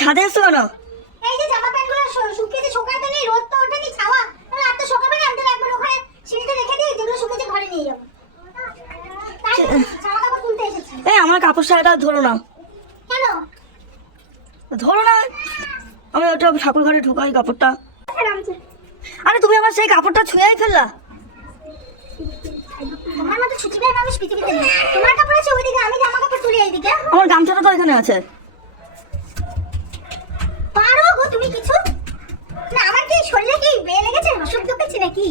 ছাদে এসছো কেন? এই যে জামা প্যান্টগুলো শুকিয়েছে শোকায় তো নেই রোদ তো ওঠেনি ছাওয়া। তাহলে আর তো শোকাবে না আমি তাহলে একবার ওখানে সিঁড়িতে রেখে দিই যেগুলো শুকিয়েছে ঘরে নিয়ে যাব। জামা কাপড় তুলতে এসেছি। এই আমার কাপড় শাড়িটা ধরো না কেন? ধরো না। আমি ওটা ঠাকুর ঘরে ঢোকাই কাপড়টা। আরে তুমি আমার সেই কাপড়টা ছুঁয়েই ফেললা? তোমার মতো ছুটিবার মানুষ পৃথিবীতে নেই। তোমার কাপড় আছে ওইদিকে আমি জামা কাপড় তুলি এইদিকে। আমার গামছাটা তো এখানে আছে। তুমি কিছু? না আমার কি শরীরে কি বেয়ে লেগেছে অসুখ ঢুকেছে নাকি?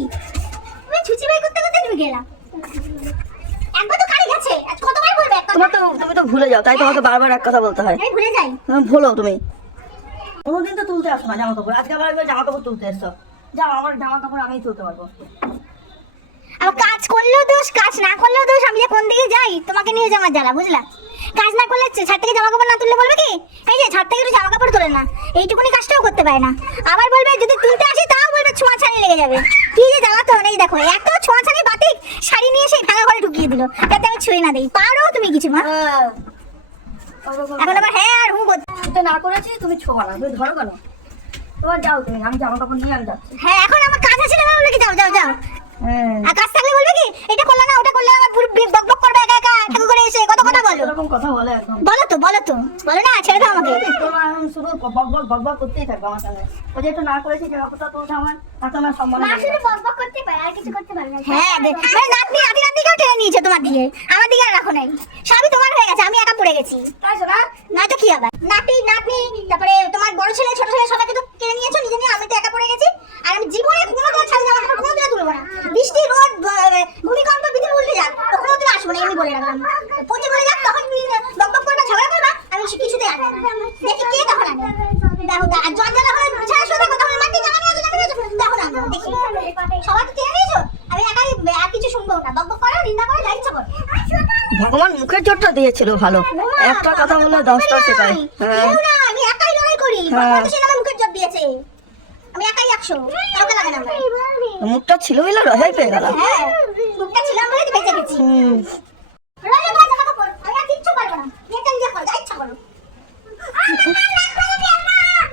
তুমি ছুচি বাই করতে করতে তুমি গেলাম। একবার তো কারি গেছে আজ কতবার বলবে তোমার তো তুমি তো ভুলে যাও তাই তোমাকে বারবার এক কথা বলতে হয়। আমি ভুলে যাই। তুমি ভুলো তুমি। কোনোদিন তো তুলতে আসো না জামা কাপড় আজকে আবার একবার জামা কাপড় তুলতে এসছো যাও আমার জামা কাপড় আমিই তুলতে পারব। আর কাজ করলেও দোষ কাজ না করলেও দোষ আমি যে কোন দিকে যাই তোমাকে নিয়ে যাওয়ার জ্বালা বুঝলা? কাজ না করলে ছাদ থেকে জামা কাপড় না তুললে বলবে কি? এই যে ছাদ থেকে জামা কাপড় তোলে না। এইটুকুনি কাজটাও করতে পারে না। আবার বলবে যদি তুলতে আসি তাও বলবে ছোঁয়া ছানি লেগে যাবে। কি যে জামা তো নেই দেখো এত ছোঁয়া ছানি বাতিক শাড়ি নিয়ে সেই ভাঙা ঘরে ঢুকিয়ে দিল। যাতে আমি ছুঁয়ে না দিই। পারো তুমি কিছু মা? হ্যাঁ এখন আবার হ্যাঁ আর হু করতে না করেছি তুমি ছোবা না। তুমি ধরো কেন? তোমার যাও তুমি আমি জামা কাপড় নিয়ে আমি যাচ্ছি। হ্যাঁ এখন আমার কাজ আছে না বলে কি যাও যাও যাও হ্যাঁ আর কাজ থাকলে বলবে কি এটা করলে না ওটা করলে আমার পুরো বক বক করবে একা একা ঠাকুর করে এসে কত কথা বলো। এরকম কথা বলে একদম। বলো তো বলো তো। বলো না ছেড়ে দাও আমাকে। তোমার শুধু বক বক বক বক করতেই থাকবে আমার সঙ্গে ও যে না করেছি যে ব্যাপারটা তোমাকে আমার তাতে আমার সম্মান মা শুধু বকবক করতে পারে আর কিছু করতে পারে না। হ্যাঁ মানে নাতনি নাতি নাতনিকেও টেনে নিয়েছে তোমার দিকে। আমার দিকে আর রাখো নাই। সবই তোমার হয়ে গেছে আমি একা পড়ে গেছি। তাই শোনা? না তো কি আবার নাতি নাতনি তারপরে তোমার বড় ছেলে ছোট ছেলে সবাইকে তো কেড়ে নিয়েছো নিজে নিয়ে আমি তো একা পড়ে গেছি। আর আমি জীবনে কোনো তোমার ছাড় জামা কাপড় কোনো দিনে তুলবো না। বৃষ্টি রোদ ভূমিকম্প পৃথিবী উল্টে যাক আসব না আমি বলে রাখলাম। পচে করে যাক তখন তুমি বকবক করবে ঝগড়া করবা আমি কিছুতে আনব দেখি কে তখন আনে দেখো আর জ্বর হলে ছাড়া শুয়ে থাকো তখন মাটি জামা নিয়েছো জামা দেখো না দেখি। সবাই তো টেনে নিয়েছো আমি একাই আর কিছু শুনব না। বকবক করো নিন্দা করো যা ইচ্ছা করো। ভগবান মুখের চোটটা দিয়েছিল ভালো। একটা কথা বলে দশটা শেখায় হ্যাঁ। আমি একাই লড়াই করি। হ্যাঁ। ভগবান তো সে মুখের জোর দিয়েছে। আমি একাই একশো। কাউকে লাগে না। মুখটা ছিল বলে রহাই পেয়ে গেল হ্যাঁ মুখটা ছিলাম বলে বেঁচে গেছি হুম রোজ ভাই জামা কাপড় আমি আর কিচ্ছু পারব না যেটা নিজে করো যা ইচ্ছা করো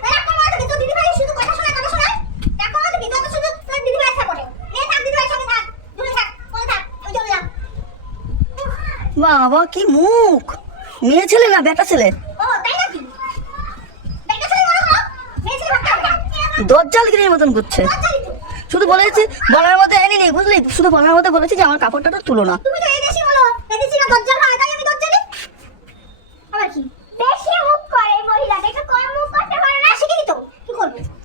রাগ করো না তো, তোর দিদিভাই শুধু কথা শোনায়, কথা শোনায়। রাগ করো না তো, যত শুধু তোর দিদিভাইয়ের সাপোর্টে। নে থাক, দিদিভাইয়ের সঙ্গে থাক, দূরে থাক, কোলে থাক, আমি চলে যাব। বাবা কি মুখ মেয়ে ছেলে না বেটা ছেলে ও, তাই নাকি? ব্যাগটা ছেড়ে বড় করো। মেয়ে ছেলে ভাবতে হবে না। দজ্জাল গিরির মতন করছে শুধু বলেছি বলার মধ্যে এনে নেই বুঝলি শুধু বলার মধ্যে বলেছি যে আমার কাপড়টা তো তুলো না তুমি তো এই দেশি বলো এই দেশি না দজ্জাল